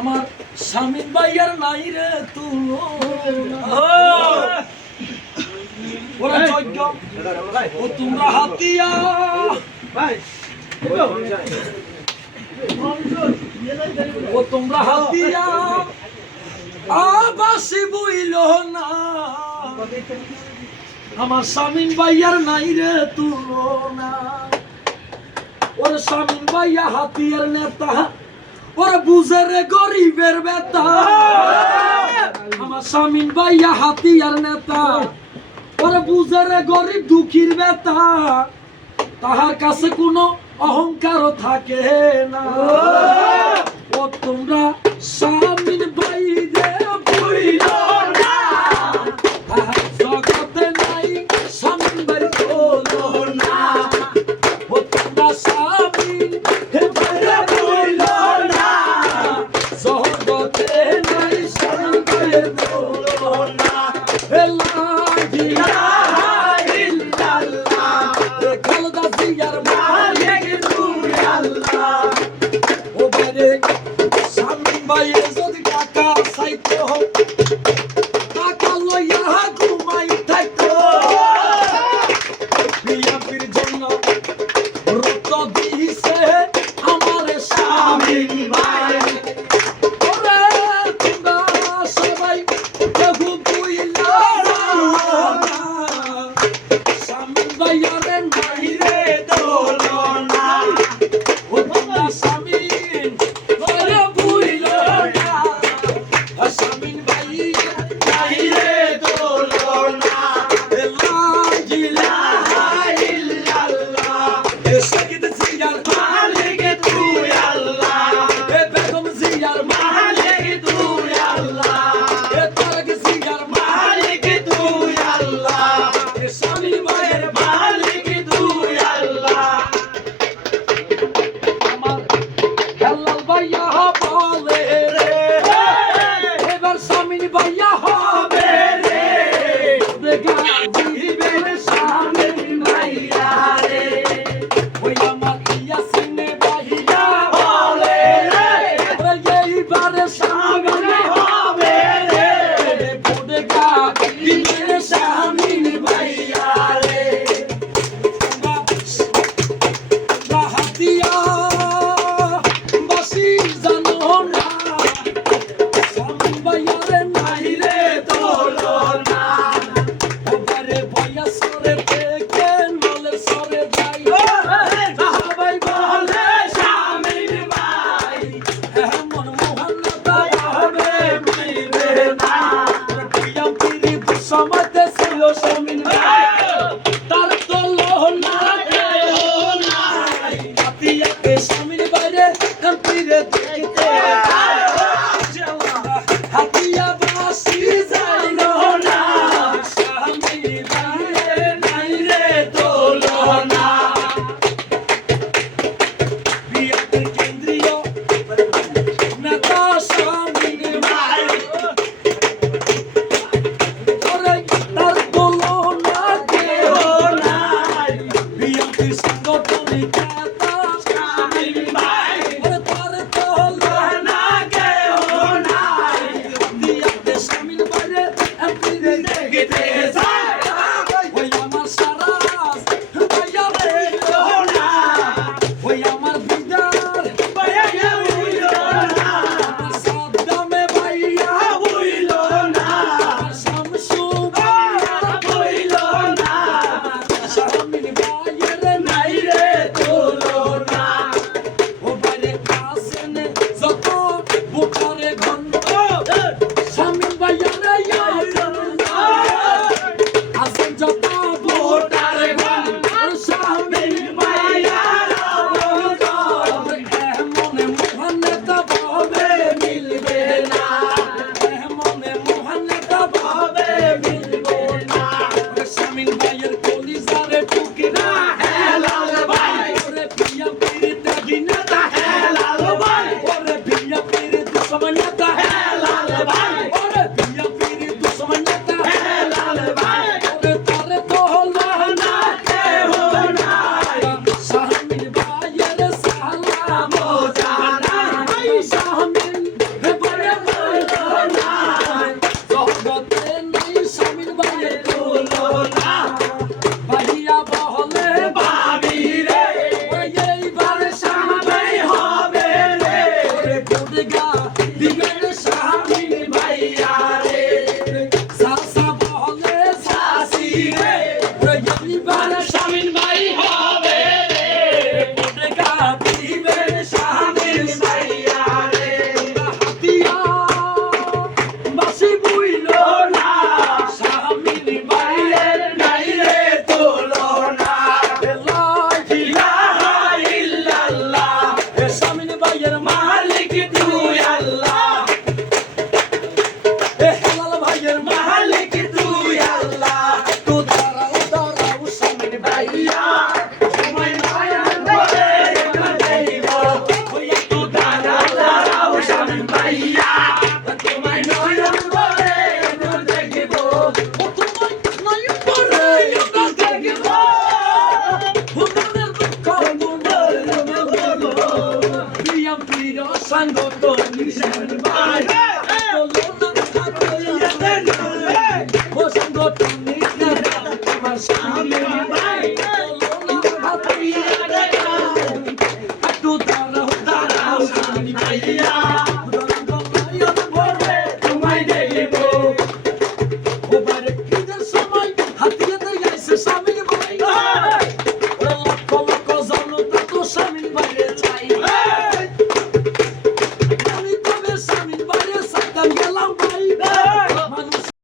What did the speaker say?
আমার স্বামী ভাইয়ার নাই রে তুলো ওরা যজ্ঞ ও তোমরা হাতিয়া ও তোমরা হাতিয়া আবাসি বইল না আমার স্বামী ভাইয়ার নাই রে তুলো না ওর স্বামী ভাইয়া হাতিয়ার নেতা ওর বুঝে রে গরিবের বেতা আমার স্বামী ভাইয়া হাতিয়ার নেতা ওর বুঝে রে গরিব দুঃখীর বেতা তাহার কাছে কোনো অহংকার থাকে না ও তোমরা স্বামী ভাইদের বইল না জগতে নাই স্বামী ভাই বলো না ও তোমরা স্বামী ভাইদের বইল না জগতে নাই স্বামী ভাই বলো না ভাইয়ের মালিক তুই আল্লাহ এ হেলাল ভাইয়ের মালিক তুই আল্লাহ তো দাঁড়াও দাঁড়াও সামনে ভাইয়া তোমায় নয়ন ভরে এনে দেব ওই তো দাঁড়াও দাঁড়াও সামনে ভাইয়া তোমায় নয়ন ভরে এনে দেব ও তোমায় নয়ন ভরে এনে দেব ও তোমার দুঃখ তোমার এনে দেব প্রিয় প্রিয় সঙ্গ তো নিশান ভাই